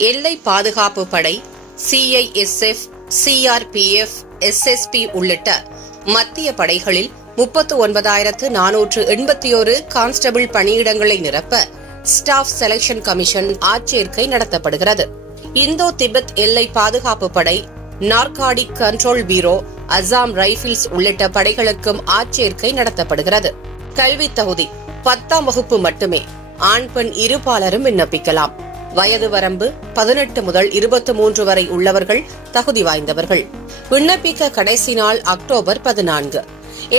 எல்லை பாதுகாப்பு படை, CISF, CRPF, SSP உள்ளிட்ட மத்திய படைகளில் 39,481 கான்ஸ்டபிள் பணியிடங்களை நிரப்ப ஸ்டாஃப் செலக்ஷன் கமிஷன் ஆட்சேர்க்கை நடத்தப்படுகிறது. இந்தோ திபெத் எல்லை பாதுகாப்பு படை, நார்காடிக் கண்ட்ரோல் பீரோ, அசாம் ரைபிள்ஸ் உள்ளிட்ட படைகளுக்கும் ஆட்சேர்க்கை நடத்தப்படுகிறது. கல்வி தகுதி 10ஆம் வகுப்பு மட்டுமே. ஆண் பெண் இருபாலரும் விண்ணப்பிக்கலாம். வயது வரம்பு 18 முதல் 23 வரை உள்ளவர்கள் தகுதி வாய்ந்தவர்கள். விண்ணப்பிக்க கடைசி நாள் அக்டோபர் 14.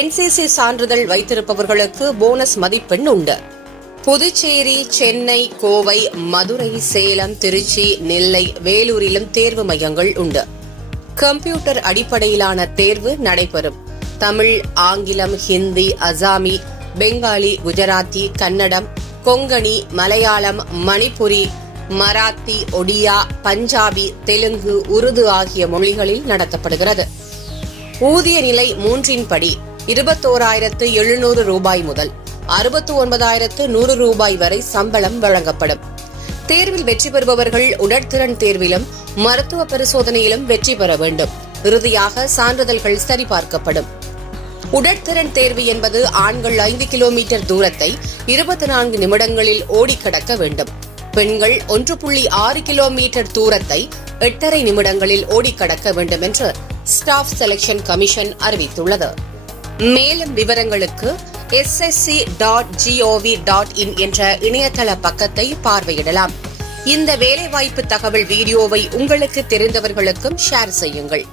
NCC சான்றிதழ் வைத்திருப்பவர்களுக்கு போனஸ் மதிப்பெண் உண்டு. புதுச்சேரி, சென்னை, கோவை, மதுரை, சேலம், திருச்சி, நெல்லை, வேலூரிலும் தேர்வு மையங்கள் உண்டு. கம்ப்யூட்டர் அடிப்படையிலான தேர்வு நடைபெறும். தமிழ், ஆங்கிலம், ஹிந்தி, அசாமி, பெங்காலி, குஜராத்தி, கன்னடம், கொங்கணி, மலையாளம், மணிப்புரி, மராத்தி, ஒடியா, பஞ்சாபி, தெலுங்கு, உருது ஆகிய மொழிகளில் நடத்தப்படுகிறது. ஊதிய நிலை 3 படி 21,700 ரூபாய் முதல் 69,100 ரூபாய் வரை சம்பளம் வழங்கப்படும். தேர்வில் வெற்றி பெறுபவர்கள் உடற்திறன் தேர்விலும் மருத்துவ பரிசோதனையிலும் வெற்றி பெற வேண்டும். இறுதியாக சான்றிதழ்கள் சரிபார்க்கப்படும். உடற்திறன் தேர்வு என்பது ஆண்கள் 5 கிலோமீட்டர் தூரத்தை 24 நிமிடங்களில் ஓடி கடக்க வேண்டும். பெண்கள் 1.6 கிலோமீட்டர் தூரத்தை 8.5 நிமிடங்களில் ஓடி கடக்க வேண்டும் என்று ஸ்டாஃப் செலக்ஷன் கமிஷன் அறிவித்துள்ளது. மேலும் விவரங்களுக்கு ssc.gov.in என்ற இணையதள பக்கத்தை பார்வையிடலாம். இந்த வேலைவாய்ப்பு தகவல் வீடியோவை உங்களுக்கு தெரிந்தவர்களுக்கும் ஷேர் செய்யுங்கள்.